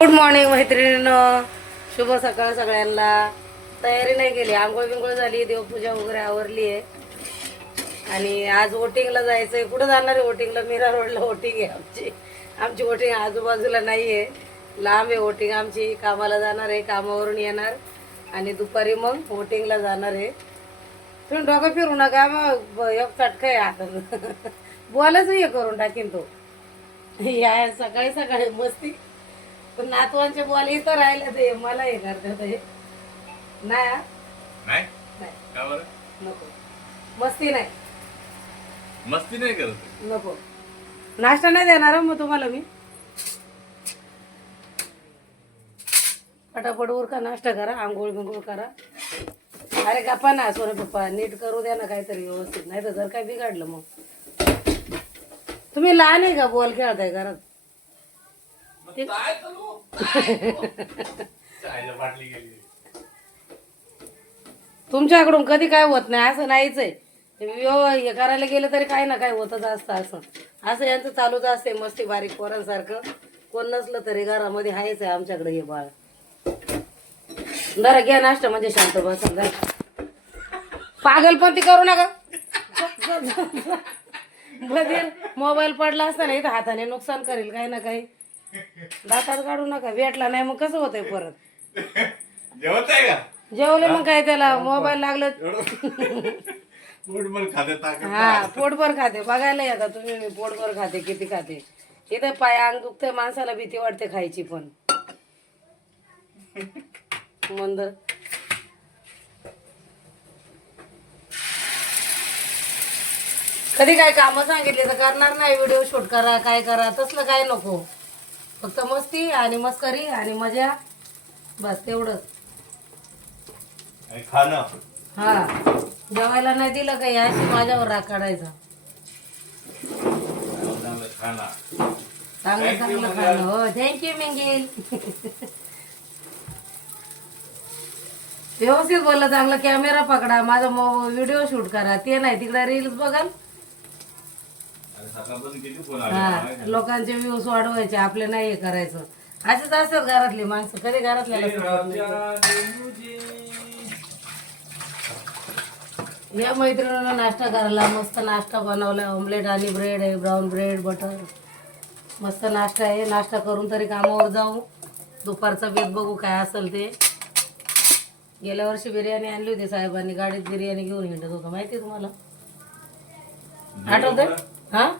Good morning मैत्रिणींनो, शुभ सकाळ सगळ्यांना. तयारी नाही केली, आंघोळ बिंघोळ झाली, देवपूजा वगैरे आवरली आहे आणि आज वोटिंगला जायचंय. कुठं जाणार आहे वोटिंगला? मीरा रोडला वोटिंग आहे आमची. आमची वोटिंग आजूबाजूला नाही आहे, लांब आहे वोटिंग आमची. कामाला जाणार आहे, कामावरून येणार आणि दुपारी मग वोटिंगला जाणार आहे. तुम्ही डोकं फिरू नका, मग एक चटका आहे आता. बोलाच हे करून टाकीन तो. या सकाळी सकाळी मस्ती. पण नातवांचे बॉल इथं राहिले ते मला हे करतात हे. नाही हा? नाही नाही, का बरं? नको. मस्ती नाही, मस्ती नाही करत. नको. नाश्ता नाही देणार मग तुम्हाला मी. पटापट उरका, नाश्ता करा, आंघोळ बिंघोळ करा. अरे गप्पा ना सोने पप्पा, नीट करू द्या ना काहीतरी व्यवस्थित, नाही तर जर काय बिघडलं मग. तुम्ही लहान आहे का बॉल खेळताय घरात? तुमच्याकडून कधी काय होत नाही असं नाहीच आहे. हे करायला गेलं तरी काही ना काय होतच असतं. असं असं यांचं चालूच असते मस्ती, बारीक पोरांसारखं. कोण नसलं तरी घरामध्ये आहेच आहे आमच्याकडे हे बाळ. जरा घ्या नाश्ता म्हणजे शांत बसा. पागलपंती करू नका. बदल मोबाईल पडला असता ना इथं हाताने नुकसान करेल काही ना काही. दातात काढू नका, भेटला नाही मग कसं होतंय परत. जेवत आहे का? जेवले मग काय त्याला मोबाईल लागलं. पोटभर खाते ताकद. हा, पोटभर खाते. बघायला येता तुम्ही मी पोटभर खाते किती खाते. इथं पाय अंग दुखते, माणसाला भीती वाटते खायची पण. मंद कधी काय कामं सांगितले तर करणार नाही. व्हिडिओ शूट करा, काय करा, तसलं काय नको. फक्त मस्ती आणि मस्करी आणि मजा, बस तेवढंच. खाणं हा, जेवायला नाही दिलं काही अशी माझ्यावर राग काढायचा. खाणं चांगलं चांगलं खाणं. हो, थँक्यू मिंगेल. व्यवस्थित बोलला, चांगला कॅमेरा पकडा, माझा व्हिडिओ शूट करा. ते नाही तिकडे रील्स बघाल. हा, लोकांचे व्ह्यूज वाढवायचे, आपले नाही हे करायचं. असेच असतात घरातली माणसं. कधी घरातल्याला या मैत्रिणींना नाश्ता करायला मस्त नाश्ता बनवला. ऑमलेट आणि ब्रेड आहे, ब्राऊन ब्रेड बटर. मस्त नाश्ता आहे. नाश्ता करून तरी कामावर जाऊ. दुपारचा बेत बघू काय असेल ते. गेल्या वर्षी बिर्याणी आणली होती साहेबांनी, गाडीत बिर्याणी घेऊन हिंडत होतो, माहिती तुम्हाला? आठवतंय? हा,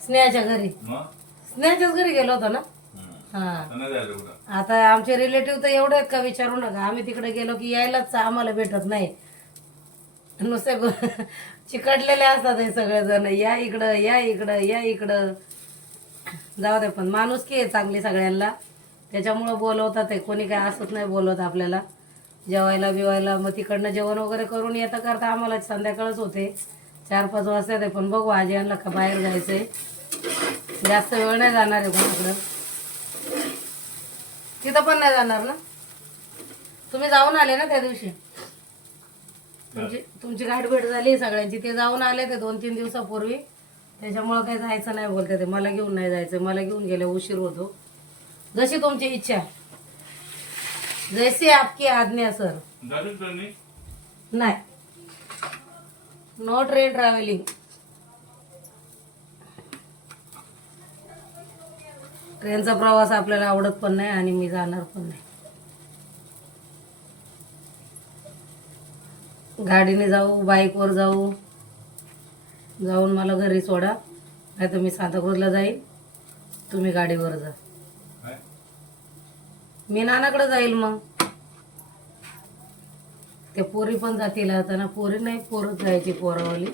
स्नेहाच्या घरी. स्नेहाच्याच घरी गेलो होतो ना. हा, आता आमचे रिलेटिव्ह तर एवढे आहेत का विचारू नका. आम्ही तिकडे गेलो की यायलाच आम्हाला भेटत नाही. नुसते चिकटलेले असतात हे सगळेजण. या इकडं, या इकडं, या इकडं. जाऊ दे, पण माणूस की आहे चांगली सगळ्यांना, त्याच्यामुळं बोलवतात ते. कोणी काय असत नाही बोलवत आपल्याला जेवायला बिवायला. मग तिकडनं जेवण वगैरे करून येता करता आम्हाला संध्याकाळच होते, 4-5 वाजता ते. पण बघू आज यांना का बाहेर जायचंय, जास्त वेळ नाही जाणार आहे कोणाकडं. तिथं पण नाही जाणार ना तुम्ही? जाऊन आले ना त्या दिवशी, तुमची गाठ भेट झाली सगळ्यांची. ते जाऊन आले ते 2-3 दिवसापूर्वी. त्याच्यामुळं काही जायचं नाही बोलते ते. मला घेऊन नाही जायचं, मला घेऊन गेले उशीर होतो. जशी तुमची इच्छा, जैसी आपकी आज्ञा सर. नाही, नो ट्रेन ट्रॅव्हलिंग. ट्रेनचा प्रवास आपल्याला आवडत पण नाही आणि मी जाणार पण नाही. गाडीने जाऊ, बाईकवर जाऊ. जाऊन मला घरी सोडा, नाही तर मी सांताक्रूजला जाईल, तुम्ही गाडीवर जा. मी नानाकडे जाईल मग. ते पोरी पण जातील आता ना. पोरी नाही, पोरच जायची पोरावाली.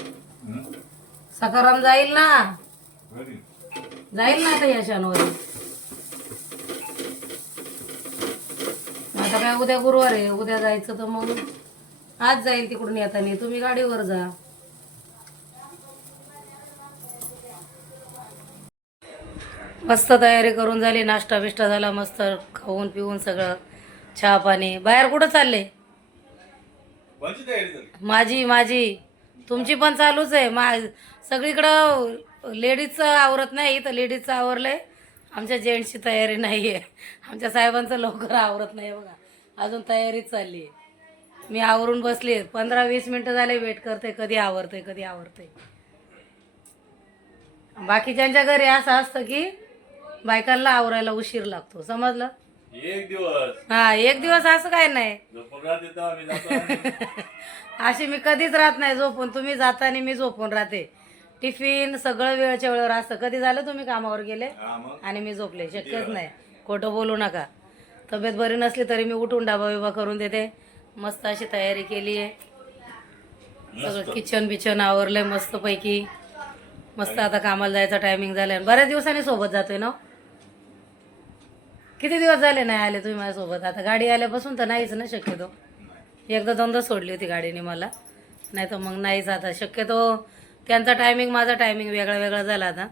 सकाराम जाईल ना, जाईल ना आता या शनिवारी. आता काय उद्या गुरुवार आहे, उद्या जायचं तर मग आज जाईल तिकडून येताना. तुम्ही गाडीवर जा. मस्त तयारी करून झाली, नाश्ता बिष्टा झाला, मस्त खाऊन पिऊन सगळं, चहा पाणी. बाहेर कुठं चालले? माझी तुमची पण चालूच आहे. सगळीकडं लेडीजचं आवरत नाही, इथं लेडीजचं आवरलंय. आमच्या जेंट्सची तयारी नाही आहे. आमच्या साहेबांचं लवकर आवरत नाही बघा, अजून तयारीच चालली आहे. मी आवरून बसली, 15-20 मिनटं झाले वेट करते, कधी आवरते कधी आवरते. बाकीच्यांच्या घरी असं असतं की बायकांना आवरायला उशीर लागतो, समजलं. एक दिवस हा, एक दिवस असं काय नाही. झोपून राहत येतो आम्ही जातो. अशी मी कधीच राहत नाही झोपून. तुम्ही जाता आणि मी झोपून राहते. टिफिन सगळं वेळच्या वेळेवर असतं. कधी झालं तुम्ही कामावर गेले हा मग आणि मी झोपले, शक्यच नाही. खोटं बोलू नका. तब्येत बरी नसली तरी मी उठून डबा बिबा करून देते. मस्त अशी तयारी केली आहे, सगळं किचन बिचन आवरलंय मस्त पैकी. मस्त आता कामाला जायचा टायमिंग झालाय. बऱ्याच दिवसांनी सोबत जातोय ना. किती दिवस झाले नाही आले तुम्ही माझ्यासोबत. आता गाडी आल्यापासून तर नाहीच ना शक्यतो. एकदा दोनदा सोडली होती गाडीने मला, नाही तर मग नाहीच. आता शक्यतो त्यांचा टायमिंग माझा टायमिंग वेगळा वेगळा झाला आता,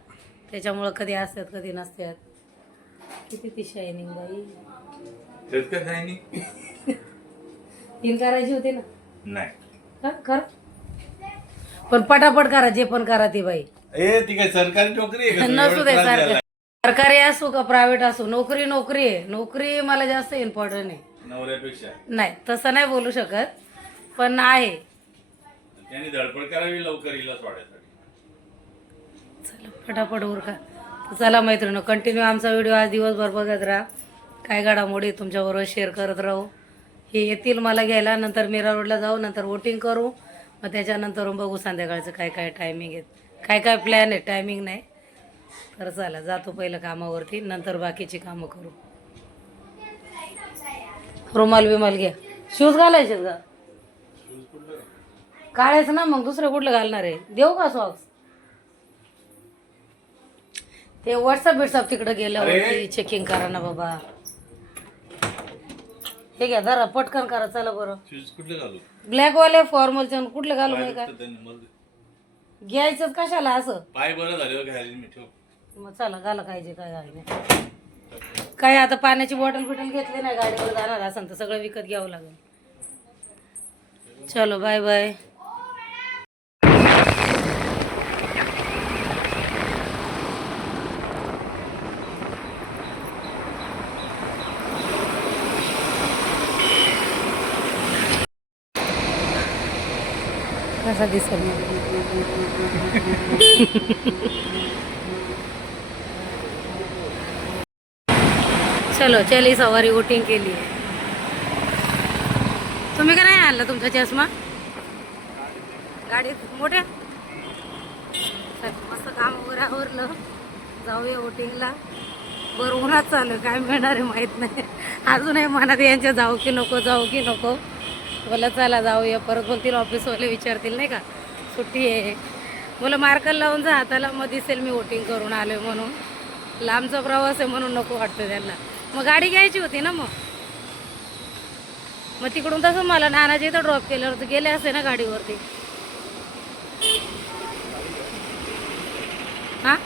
त्याच्यामुळं कधी असतात कधी नसतात. किती ती शायनिंग बाई. तीन करायची होती ना. नाही खरं पण पटापट करा, जे पण करा ती बाई. ती काय सरकारी नोकरी आहे का? नसू दे, सरकारी असो का प्रायव्हेट असो, नोकरी नोकरी आहे. नोकरी मला जास्त इम्पॉर्टंट आहे नवऱ्यापेक्षा. नाही, तसं नाही बोलू शकत, पण आहे. त्यांनी धडपड करावी लवकर हिला सोडायसाठी. चला फटाफट उरका. तर चला मैत्रिणी, कंटिन्यू आमचा व्हिडिओ आज दिवसभर बघत राहा. काय घडामोडी तुमच्याबरोबर शेअर करत राहू. हे येतील मला घ्यायला, नंतर मीरा रोडला जाऊ, नंतर वोटिंग करू, मग त्याच्यानंतर बघू संध्याकाळचं काय काय टायमिंग आहेत, काय काय प्लॅन आहे. टायमिंग नाही तर चला जातो पहिलं कामावरती, नंतर बाकीची कामं करू. रुमाल बिमाल घ्या. शूज घालायचे का? काढायचं ना, मग दुसरं कुठलं घालणार आहे. देऊ का सॉक्स? ते व्हॉट्सअप तिकडे गेल्यावरती चेकिंग करा ना बाबा. हे घ्या जरा पटकन करा. चला बरं. शूज कुठले घालू? ब्लॅकवाले फॉर्मलचे कुठले घालू नाही का? घ्यायचंच कशाला असं? पाय बरं झाले घाली मी ठेव. मग चला घाला, काय जे काय घालणे. काय आता पाण्याची बॉटल बिटल घेतली नाही, गाडीवर जाणार असेल तर सगळं विकत घ्यावं लागेल. चलो बाय बाय. कसा दिसेल चलो चली सवारी वोटिंग केली. तुम्ही का नाही आणला तुमचा चष्मा गाडीत मोठ्या? मस्त काम वगैरे आवरलं, जाऊया वोटिंगला. बरं उन्हात चालू, काय मिळणार आहे माहीत नाही. अजूनही मनात यांच्या जाऊ की नको. बोला चला जाऊया. परत बोलतील ऑफिसवाले, विचारतील नाही का सुट्टी आहे. बोला मार्कर लावून जा हाताला, मग दिसेल मी वोटिंग करून आलोय म्हणून. लांबचा प्रवास आहे म्हणून नको वाटतं त्यांना. मग गाडी घ्यायची होती ना, मग तिकडून तसं मला नानाजी इथं ड्रॉप केल्यावर गेले असते ना गाडीवरती. हा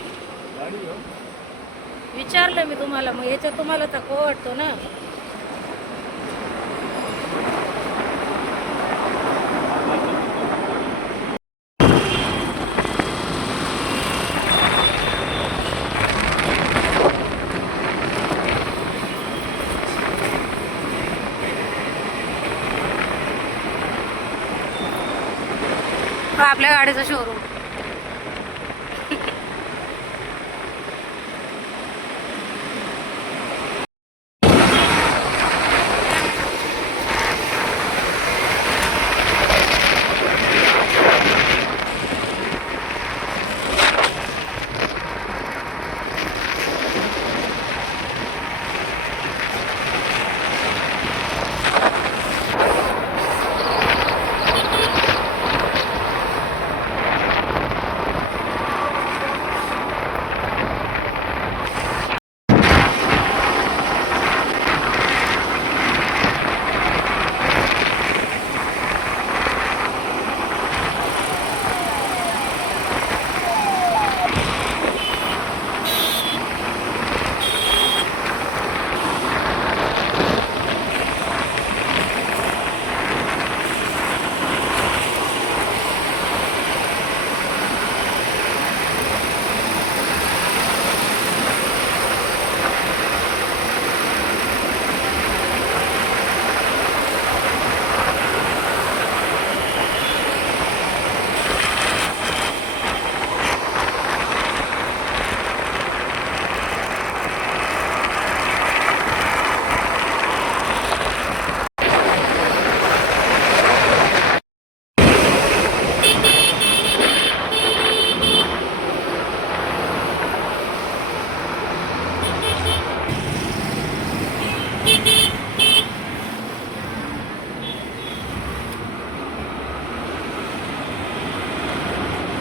विचारलं मी तुम्हाला, मग याच्यात तुम्हाला थकवा वाटतो ना. आपल्या गाडीचं शोरूम.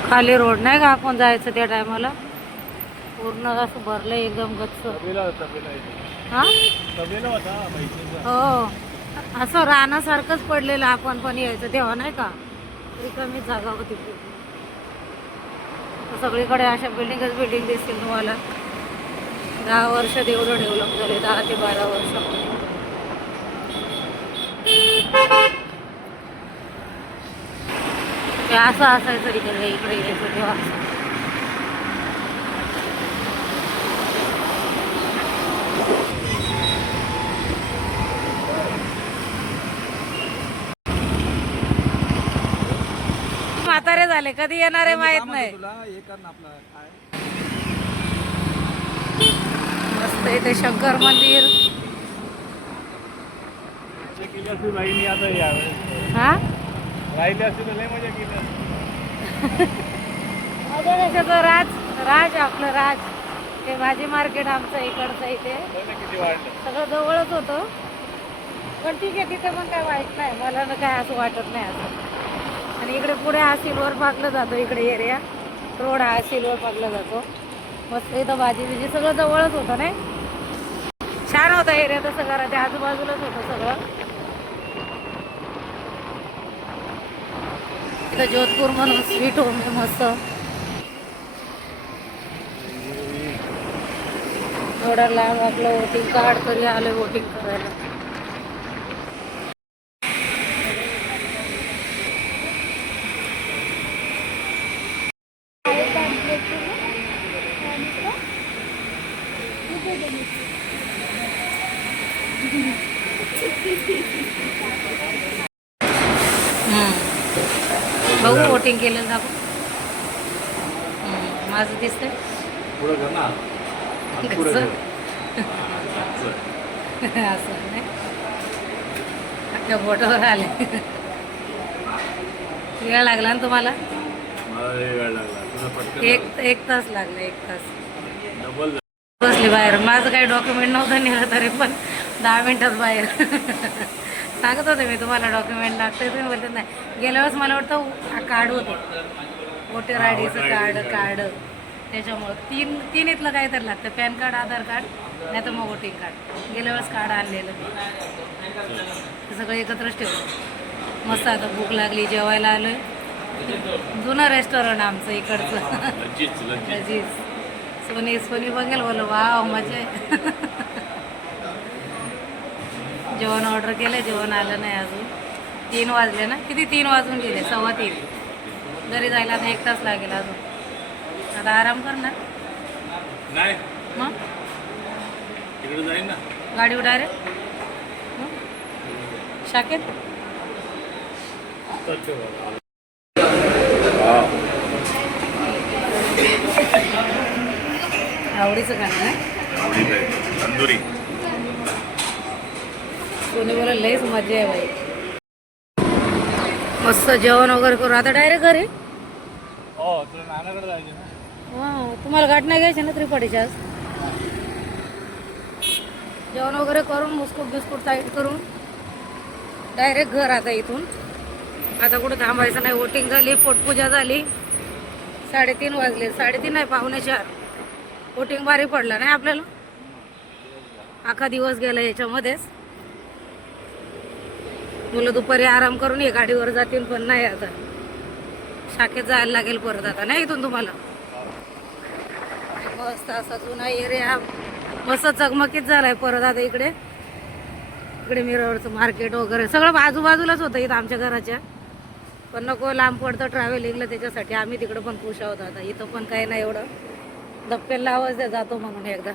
खाली रोड नाही का आपण जायचं त्या टायमाला पूर्ण असं भरलं एकदम गच्च हा हो असं रानासारखंच पडलेलं आपण पण यायचं तेव्हा नाही का रिकामी जागा होती सगळीकडे अशा बिल्डिंगच बिल्डिंग दिसतील तुम्हाला 10 वर्ष एवढं डेव्हलप झाले 10 ते 12 वर्ष असं असायचं इकडे यायचं तेव्हा म्हातारे झाले कधी येणारे माहित नाही मस्त इथे शंकर मंदिर हा राज आपलं राज ते भाजी मार्केट आमचं इकडचं इथे सगळं जवळच होतं पण ठीक आहे तिथे पण काय वाईट नाही मला ना काय असं वाटत नाही असं आणि इकडे पुढे हा सिल्वर पाकला जातो इकडे एरिया रोड हा सिल्वर पाकला जातो मस्त इथं भाजी बिजी सगळं जवळच होतं नाही छान होता एरिया तसं घराच्या आजूबाजूलाच होतं सगळं इथं जोधपूर म्हणून स्वीट होम आहे मस्त थोडा लांब आपलं वोटिंग कार्ड तरी आलं वोटिंग करायला बघू वोटिंग केलं दाखवू माझं दिसतंय असं नाही अख्ख्या बोटावर आले वेळ लागला ना तुम्हाला एक तास लागला 1 तास बसले बाहेर माझं काही डॉक्युमेंट नव्हतं नेलं तरी पण 10 मिनिटात बाहेर सांगत होते मी तुम्हाला डॉक्युमेंट लागतं तुम्ही बोलते नाही गेल्या वेळेस मला वाटतं कार्ड होतं वोटर आय डीचं कार्ड त्याच्यामुळं तीन इथलं काहीतरी लागतं पॅन कार्ड आधार कार्ड नाही तर मग वोटिंग कार्ड गेल्या वेळेस कार्ड आणलेलं ते सगळं एकत्रच ठेवलं मस्त आता भूक लागली जेवायला आलोय जुनं रेस्टॉरंट आमचं इकडचं लजीज सोनी बघेल बोल वाव मजा आहे जेवण ऑर्डर केलं जेवण आलं नाही अजून 3 वाजले ना किती 3 वाजून गेले 2:15 घरी जायला आता 1 तास लागेल अजून आता आराम करणार नाही मग तिकडे जाईन ना गाडीवर डायरेक्ट शाखेत आवडीचं खाणं ना तंदुरी कोणी बोला लयच मजा आहे बाई मस्त जेवण वगैरे करू आता डायरेक्ट घरी तुम्हाला गाठ नाही घ्यायची ना त्रिपाठीच्या आज जेवण वगैरे करून मुस्कुट बिस्कुट टाईट करून डायरेक्ट घर आता इथून आता कुठं थांबायचं नाही वोटिंग झाली पोटपूजा झाली 3:30 वाजले 3:30 नाही 3:45 वोटिंग भारी पडला नाही आपल्याला अख्खा दिवस गेला याच्यामध्येच मुलं दुपारी आराम करून ये गाडीवर जातील पण नाही आता शाखेत जायला लागेल परत आता नाही इथून तुम्हाला मस्त असा जुना एरिया मस्त चकमकीत झालाय परत आता इकडे मिरवरचं मार्केट वगैरे सगळं आजूबाजूलाच होतं इथं आमच्या घराच्या पण नको लांब पडतं ट्रॅव्हलिंगला त्याच्यासाठी आम्ही तिकडं पण खुश आहोत आता इथं पण काही नाही एवढं धप्प्याला आवाज द्या जातो म्हणून एकदा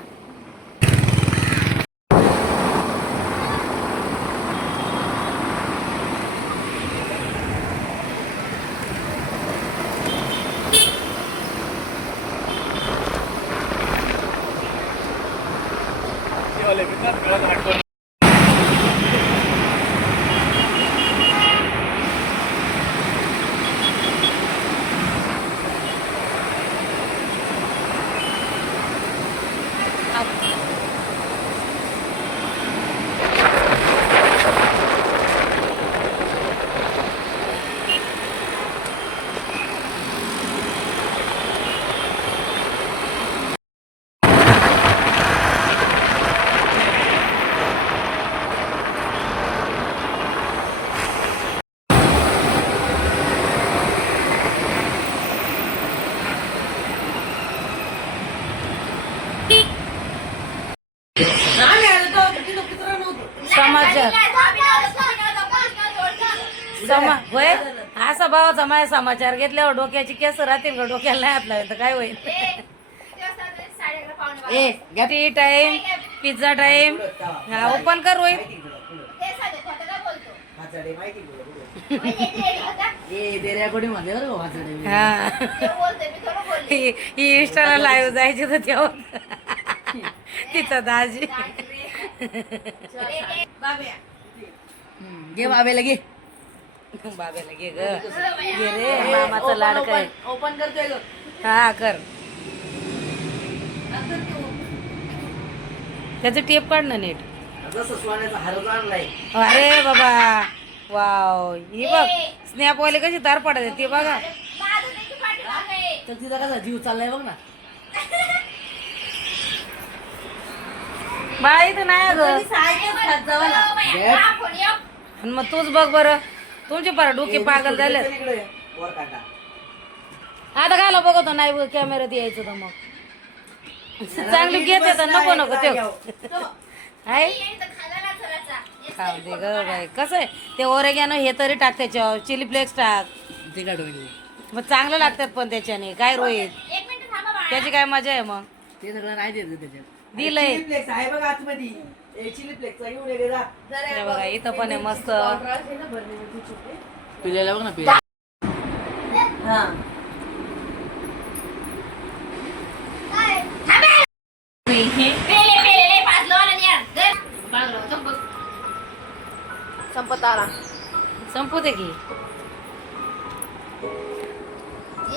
समाचार होय असा भावाचा माझ्या समाचार घेतल्यावर डोक्याची केस राहतील का डोक्याला नाही हात लावेल तर काय होईल टी टाइम पिझ्झा टाइम हा ओपन कर रोहित हा ही इंस्टाला लाईव्ह जायची तर तेव्हा तिथं दाजी घे बाबेला घे बाबेला घे ग घे रे मामाचा लाडका आहे ओपन करतोय ग. हा कर त्याचं टेप काढ ना नीट जसं सोन्याचा हार आणलाय. अरे बाबा वाव ही बघ स्नॅपवाले कशी तार पडत ती बघा तर तिचा कसा जीव चाललाय बघ ना. बाळा इथं नाही ग आणि मग तूच बघ बरं तुमचे पार डोके पागल झाले इकडे वर काढा. आता घाला बघतो नाही बघ कॅमेऱ्यात यायचं तर मग चांगली घेते तर नको नको ते आहे खाऊ दे ग बाई कसं आहे ते ओरेगॅनो हे तरी टाक त्याच्यावर चिली फ्लेक्स टाक तिखट होईल मग चांगलं लागतात पण त्याच्याने काय रोहित त्याची काय मजा आहे मग ते सगळं नाही देत त्याच्यात. दिलंय चिली फ्लेक्स आहे बघा आतमध्ये चिली फ्लेक्सचा घेऊन ये जा. हे बघा इथं पण आहे मस्त पिल्याला बघ ना पिल्या. हा संपत आला संपू दे की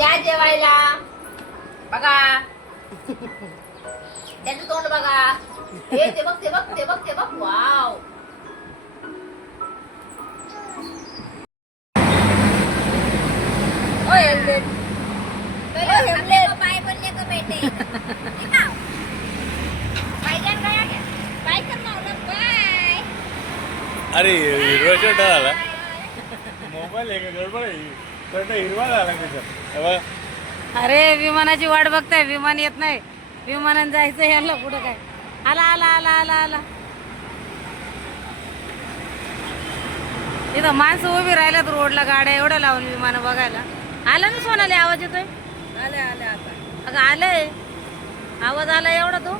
या जेवायला बघा त्याचं तोंड बघा हे ते बघ ते बघ ते बघ ते बघ वाव ओ हेमलेट पाय बनले का बेटे पायजन काय आहे पाय कर ना बाय अरे हिरवा शर्ट आला मोबाईल आहे का गडबड आहे शर्ट हिरवा झाला त्याच्यात अरे विमानाची वाट बघताय विमान येत नाही विमानानं जायचं याला पुढं काय आला आला आला आला आला इथं माणसं उभी राहिल्यात रोडला गाड्या एवढ्या लावून विमान बघायला आला ना सोनाली आवाज येतोय आले आले आता. अगं आलंय आवाज आला एवढा तो